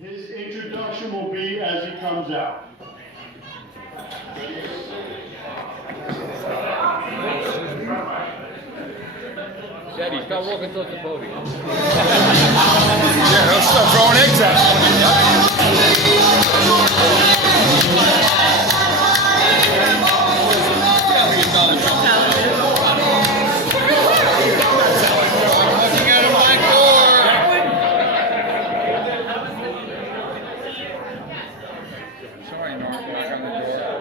His introduction will be as he comes out. Daddy, stop walking towards the podium. Yeah, don't stop throwing eggs at Sorry, Norm, knock on the door.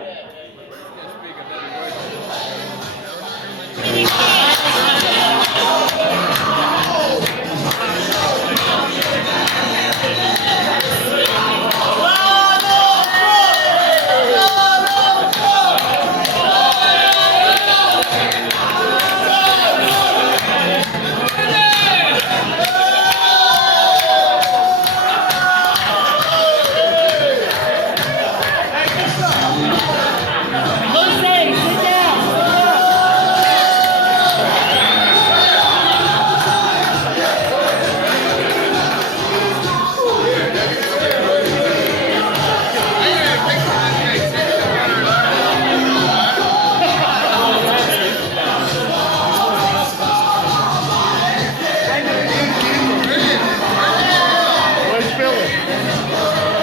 Where's Billy?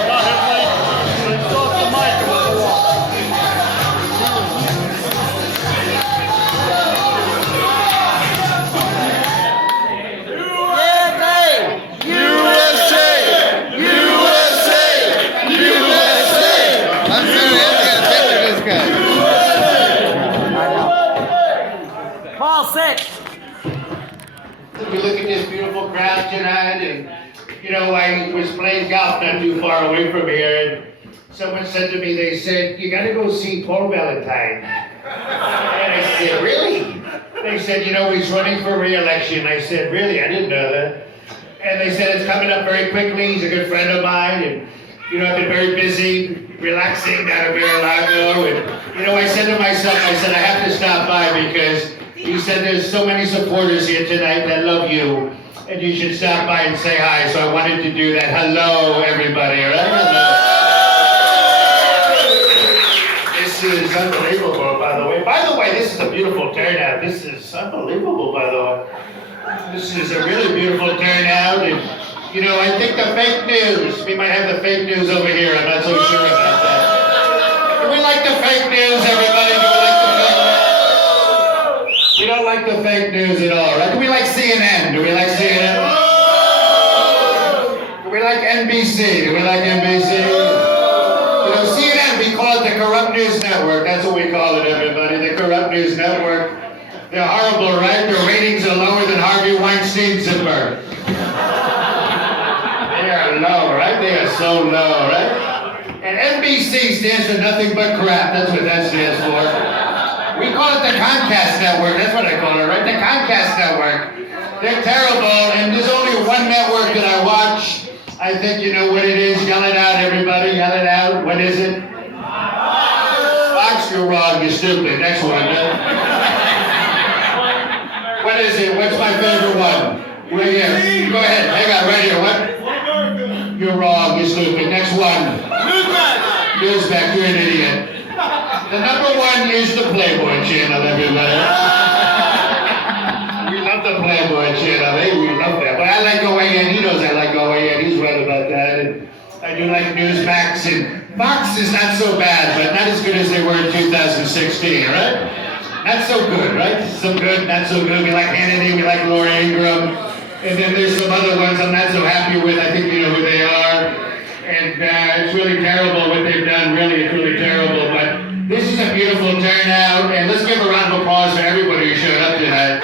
Got him, Lee. Let's off the mic and we'll go on. Ball six. We look at this beautiful crowd tonight, and you know, I was playing golf not too far away from here, and someone said to me, they said, "You gotta go see Paul Valentine." And I said, "Really?" They said, "You know, he's running for re-election." I said, "Really? I didn't know that." And they said, "It's coming up very quickly. He's a good friend of mine, and you know, I've been very busy relaxing down at Mar-a-Lago." And you know, I said to myself, I said, I have to stop by because he said there's so many supporters here tonight that love you, and you should stop by and say hi. So I wanted to do that. Hello, everybody, all right? Hello. This is unbelievable, by the way. By the way, this is a beautiful turnout. This is unbelievable, by the way. This is a really beautiful turnout, and you know, I think the fake news, we might have the fake news over here. I'm not so sure about that. Do we like the fake news, everybody? Do we like the fake news? We don't like the fake news at all, right? Do we like CNN? Do we like CNN? Do we like NBC? Do we like NBC? You know, CNN, we call it the Corrupt News Network. That's what we call it, everybody, the Corrupt News Network. They're horrible, right? Their ratings are lower than Harvey Weinstein's zipper. They are low, right? They are so low, right? And NBC stands for nothing but crap. That's what that stands for. We call it the Comcast Network. That's what I call it, right? The Comcast Network. They're terrible, and there's only one network that I watch. I think you know what it is. Yell it out, everybody. Yell it out. What is it? Fox. You're wrong. You're stupid. Next one. What is it? What's my favorite one? Right here. Go ahead. Hang on. Right here. What? You're wrong. You're stupid. Next one. Newsmax. You're an idiot. The number one is the Playboy Channel, everybody. We love the Playboy Channel, eh? We love that. But I like OAN. He knows I like OAN. He's right about that. And I do like Newsmax. And Fox is not so bad, but not as good as they were in 2016, right? Not so good, right? Some good, not so good. We like Hannity. We like Laura Ingraham. And then there's some other ones I'm not so happy with. I think you know who they are. And it's really terrible what they've done. Really, it's really terrible. But this is a beautiful turnout, and let's give a round of applause for everybody who showed up tonight.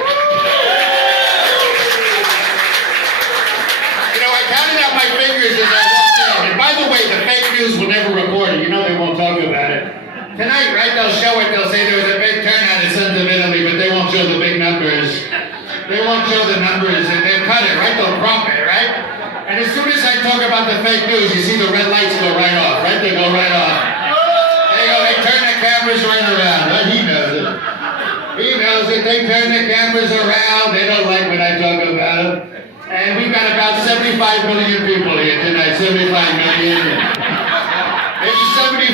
You know, I counted out my fingers as I walked in. And by the way, the fake news will never report it. You know they won't talk about it. Tonight, right, they'll show it. They'll say there was a big turnout at Sons of Italy, but they won't show the big numbers. They won't show the numbers, and they'll cut it, right? They'll crop it, right? And as soon as I talk about the fake news, you see the red lights go right off, right? They go right off. They go, they turn the cameras right around, right? He knows it. He knows it. They turn the cameras around. They don't like when I talk about it. And we've got about 75 million people here tonight, 75 million.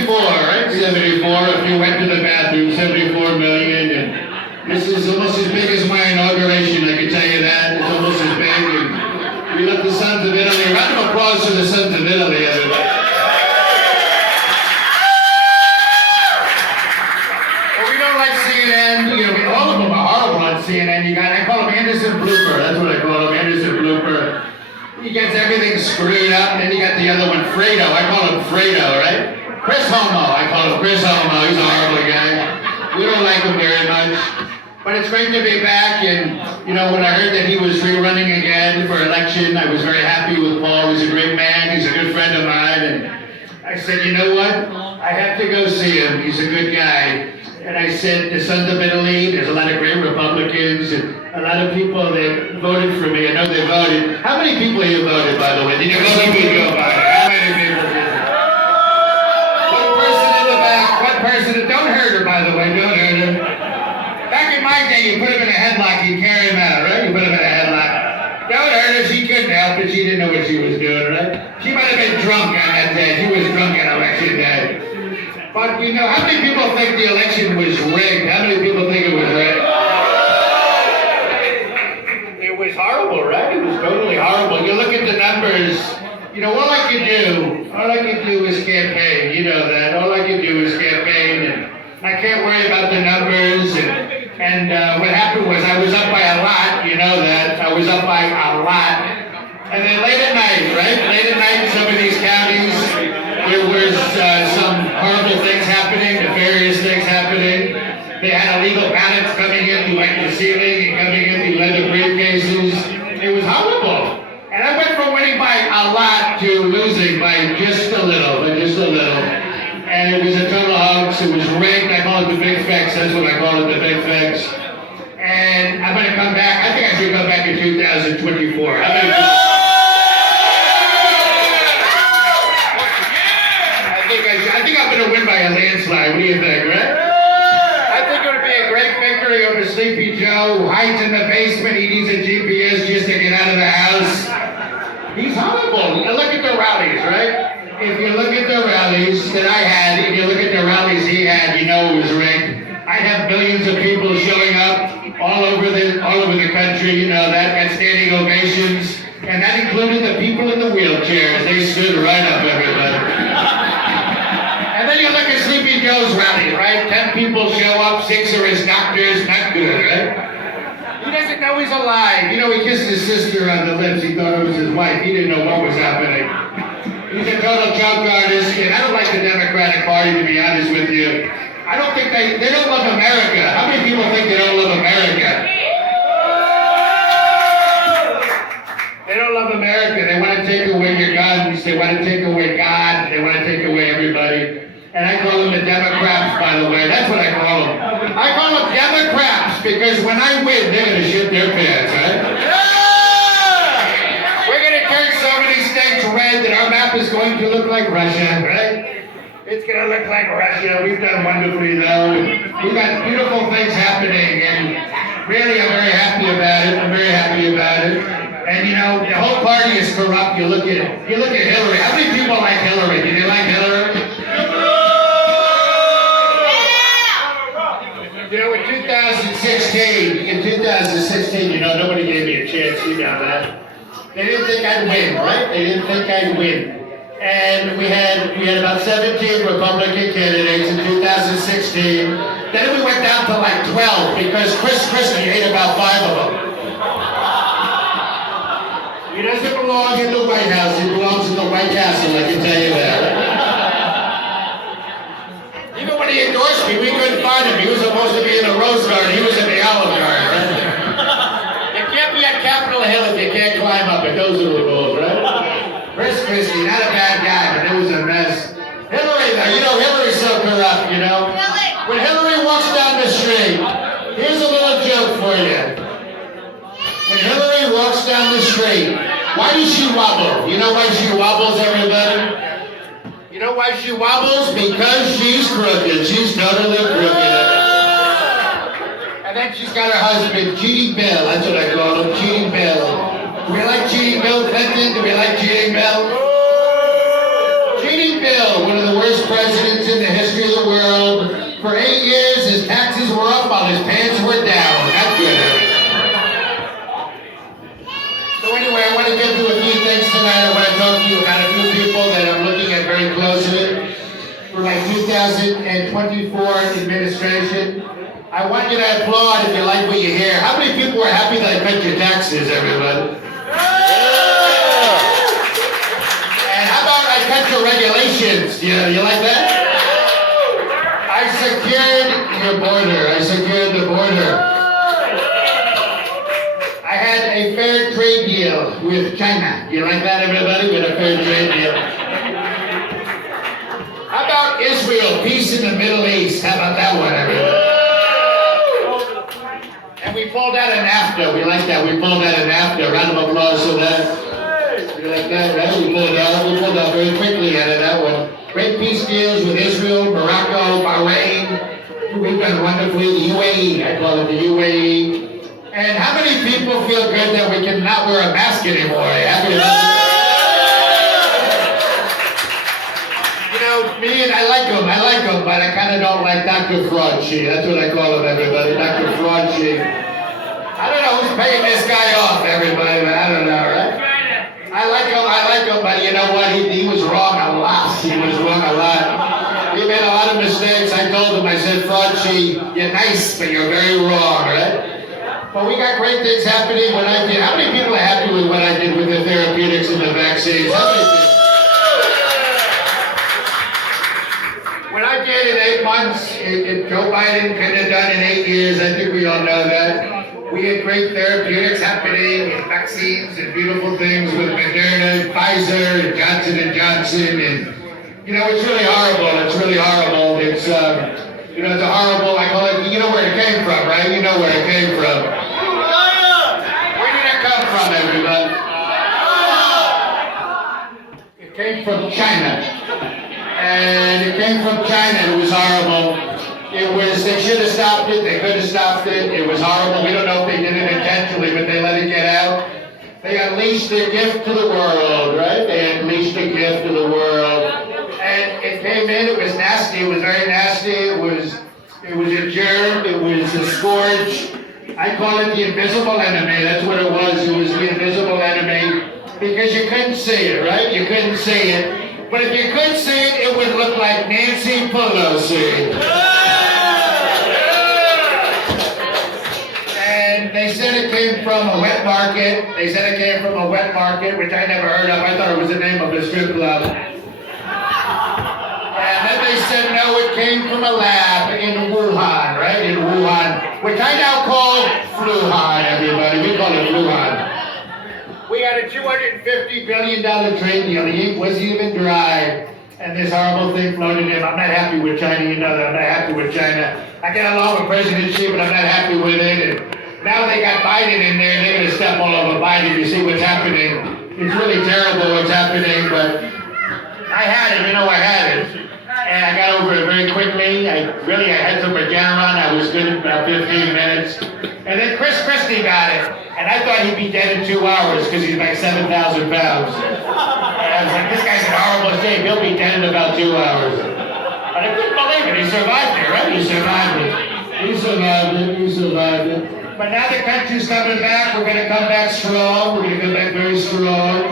74, right? 74. If you went to the bathroom, 74 million. And this is almost as big as my inauguration, I can tell you that. It's almost as big. And we love the Sons of Italy. Round of applause for the Sons of Italy, everybody. Well, we don't like CNN. You know, all of them are horrible on CNN. I call him Anderson Blooper. That's what I call him, Anderson Blooper. He gets everything screwed up. Then you got the other one, Fredo. I call him Fredo, right? Chris Homo. I call him Chris Homo. He's a horrible guy. We don't like him very much. But it's great to be back. And, you know, when I heard that he was rerunning again for election, I was very happy with Paul. He's a great man. He's a good friend of mine. And I said, you know what? I have to go see him. He's a good guy. And I said, the Sons of Italy, there's a lot of great Republicans and a lot of people that voted for me. I know they voted. How many people here voted, by the way? Did you vote? How many people did? One person in the back. One person. Don't hurt her, by the way. Don't hurt her. Back in my day, you put him in a headlock, you carry him out, right? You put him in a headlock. Don't hurt her. She couldn't help it. She didn't know what she was doing, right? She might have been drunk on that day. She was drunk on election day. But, you know, how many people think the election was rigged? How many people think it was rigged? It was horrible, right? It was totally horrible. You look at the numbers, you know, all I could do is campaign. You know that. All I could do is campaign, and I can't worry about the numbers. And what happened was I was up by a lot, you know that. I was up by a lot. And then late at night, right? Late at night in some of these counties, there was some horrible things happening, nefarious things happening. They had illegal ballots coming in through like the ceiling and coming in through leather briefcases. It was horrible. And I went from winning by a lot to losing by just a little, And it was a total hoax. It was rigged. I call it the big fix. That's what I call it, the big fix. And I'm going to come back. I think I should come back in 2024. I think I'm going to win by a landslide. What do you think, right? I think it would be a great victory over Sleepy Joe, who hides in the basement. He needs a GPS just to get out of the house. He's horrible. Now look at the rallies, right? If you look at the rallies that I had, if you look at the rallies he had, you know it was rigged. I'd have millions of people showing up all over the country, you know, that got standing ovations. And that included the people in the wheelchairs. They stood right up, everybody. And then you look at Sleepy Joe's rally, right? 10 people show up, 6 are his doctors, not good, right? He doesn't know he's alive. You know, he kissed his sister on the lips. He thought it was his wife. He didn't know what was happening. He's a total joke artist, and I don't like the Democratic Party, to be honest with you. I don't think they don't love America. How many people think they don't love America? They don't love America. They want to take away your guns. They want to take away God. They want to take away everybody. And I call them the Democrats, by the way. That's what I call them. I call them Democrats because when I win, they're going to shit their pants, right? We're going to turn so many states red that our map is going to look like Russia, right? It's going to look like Russia. We've done wonderfully, though. We've got beautiful things happening, and really, I'm very happy about it. I'm very happy about it. And, you know, the whole party is corrupt. You look at Hillary. How many people like Hillary? Do they like Hillary? You know, in 2016, you know, nobody gave me a chance. You know that. They didn't think I'd win, right? They didn't think I'd win. And we had about 17 Republican candidates in 2016. Then we went down to like 12 because Chris Christie ate about 5 of them. He doesn't belong in the White House. He belongs in the White Castle, I can tell you that. Even when he endorsed me, we couldn't find him. He was supposed to be in the Rose Garden. He was in the Olive Garden. You can't be on Capitol Hill if you can't climb up it. Those are the rules, right? Chris Christie, not a bad guy, but it was a mess. Hillary, though, you know, Hillary's so corrupt, you know. When Hillary walks down the street, here's a little joke for you. When Hillary walks down the street, why does she wobble? You know why she wobbles, everybody? You know why she wobbles? Because she's crooked. She's totally crooked. And then she's got her husband, Cheating Bill. That's what I call him, Cheating Bill. Do we like Cheating Bill Clinton? Do we like Cheating Bill? Cheating Bill Trudeau, one of the worst presidents in the history of the world. For 8 years, his taxes were up while his pants were down. Not good. So anyway, I want to get to a few things tonight. I want to talk to you about a few people that I'm looking at very closely for my 2024 administration. I want you to applaud if you like what you hear. How many people are happy that I cut your taxes, everybody? And how about I cut your regulations? You like that? I secured your border. I secured the border. I had a fair trade deal with China. You like that, everybody? With a fair trade deal. How about Israel? Peace in the Middle East. How about that one, everybody? And we pulled out a NAFTA. We like that. We pulled out a NAFTA. Round of applause for that. You like that, right? We pulled out very quickly out of that one. Great peace deals with Israel, Morocco, Bahrain. We've done wonderfully. The UAE, I call it the UAE. And how many people feel good that we can not wear a mask anymore? Happy to You know, me and I like him, but I kind of don't like Dr. Fraudchi. That's what I call him, everybody. Dr. Fraudchi. I don't know who's paying this guy off, everybody, but I don't know, right? I like him, but you know what? He was wrong a lot. He was wrong a lot. He made a lot of mistakes. I told him, I said, Fraudchi, you're nice, but you're very wrong, right? But we got great things happening when I did. How many people are happy with what I did with the therapeutics and the vaccines? How many people? What I did in 8 months, Joe Biden could have done in 8 years. I think we all know that. We had great therapeutics happening and vaccines and beautiful things with Moderna, Pfizer, and Johnson & Johnson. And, you know, it's really horrible. It's really horrible. It's, you know, it's a horrible, I call it, you know where it came from, right? You know where it came from. Where did it come from, everybody? It came from China. And it came from China. It was horrible. They should have stopped it. They could have stopped it. It was horrible. We don't know if they did it intentionally, but they let it get out. They unleashed their gift to the world, right? They unleashed a gift to the world. And it came in. It was nasty. It was very nasty. It was a germ. It was a scourge. I call it the invisible enemy. That's what it was. It was the invisible enemy because you couldn't see it, right? You couldn't see it. But if you could see it, it would look like Nancy Pelosi. And they said it came from a wet market. They said it came from a wet market, which I never heard of. I thought it was the name of a strip club. And then they said, no, it came from a lab in Wuhan, right? In Wuhan, which I now call Fluhan, everybody. We call it Fluhan. We had a $250 billion trade deal. The ink wasn't even dry. And this horrible thing floated in. I'm not happy with China. You know that I'm not happy with China. I get along with President Xi, but I'm not happy with it. And now they got Biden in there. They're going to step all over Biden. You see what's happening. It's really terrible what's happening, but I had it. You know, I had it. And I got over it very quickly. I had some Regeneron. I was good in about 15 minutes. And then Chris Christie got it. And I thought he'd be dead in 2 hours because he's like 7,000 pounds. And I was like, this guy's in horrible shape. He'll be dead in about 2 hours. But I couldn't believe it. He survived it, right? He survived it. He survived it. He survived it. But now the country's coming back. We're going to come back strong. We're going to come back very strong.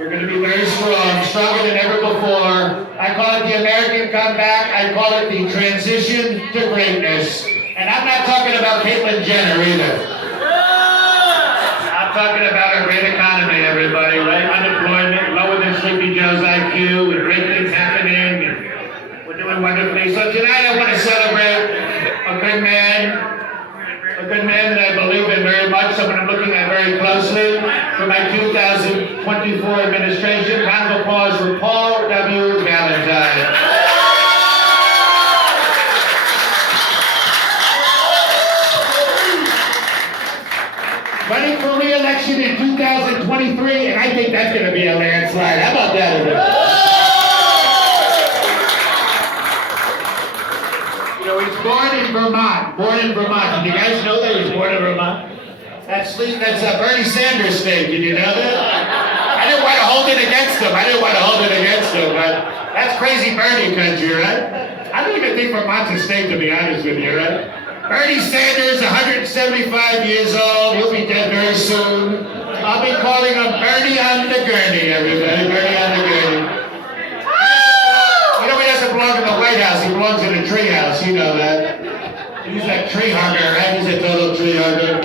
We're going to be very strong, stronger than ever before. I call it the American comeback. I call it the transition to greatness. And I'm not talking about Caitlyn Jenner either. I'm talking about a great economy, everybody, right? Unemployment, lower than Sleepy Joe's IQ, with great things happening, and we're doing wonderfully. So tonight I want to celebrate a good man that I believe in very much, someone I'm looking at very closely for my 2024 administration. Round of applause for Paul W. Valentine. Running for re-election in 2023, and I think that's going to be a landslide. How about that, everybody? You know, he's born in Vermont. Did you guys know that he was born in Vermont? That's Bernie Sanders' state. Did you know that? I didn't want to hold it against him. But That's crazy Bernie country, right? I don't even think Vermont's a state, to be honest with you, right? Bernie Sanders, 175 years old. He'll be dead very soon. I'll be calling him Bernie on the gurney, everybody. Bernie on the gurney. You know, he doesn't belong in the White House. He belongs in a tree house. You know that. He's a tree hugger, right? He's a total tree hugger.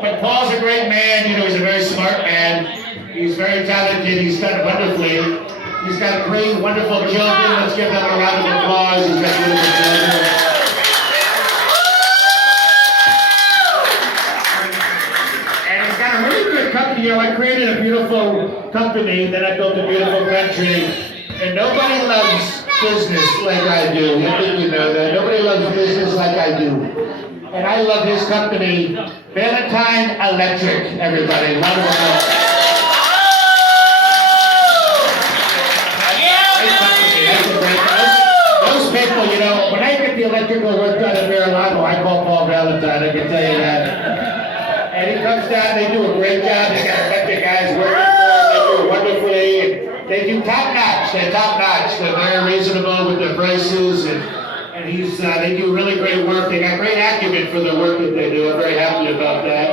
But Paul's a great man. You know, he's a very smart man. He's very talented. He's done wonderfully. He's got great, wonderful children. Let's give them a round of applause. He's got beautiful children. And he's got a really good company. You know, I created a beautiful company, then I built a beautiful country. And nobody loves business like I do. I think you know that. Nobody loves business like I do. And I love his company, Valentine Electric, everybody. Wonderful. Those people, you know, when I get the electrical work done in Mar-a-Lago, I call Paul Valentine, I can tell you that. And he comes down, they do a great job, they got electric guys working for them, they do it wonderfully, and they do top notch, they're top notch, they're very reasonable with their prices, and they do really great work, they got great acumen for the work that they do, I'm very happy about that.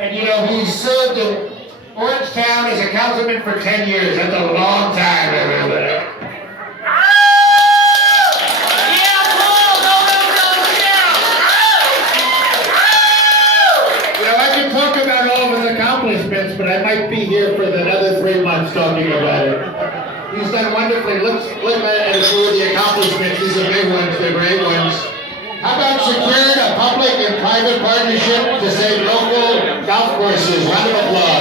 And you know, he served in Orangetown as a councilman for 10 years, that's a long time, everybody. Talk about all of his accomplishments, but I might be here for another 3 months talking about it. He's done wonderfully. Let's look at a few of the accomplishments. These are big ones, they're great ones. How about securing a public and private partnership to save local golf courses? Round of applause.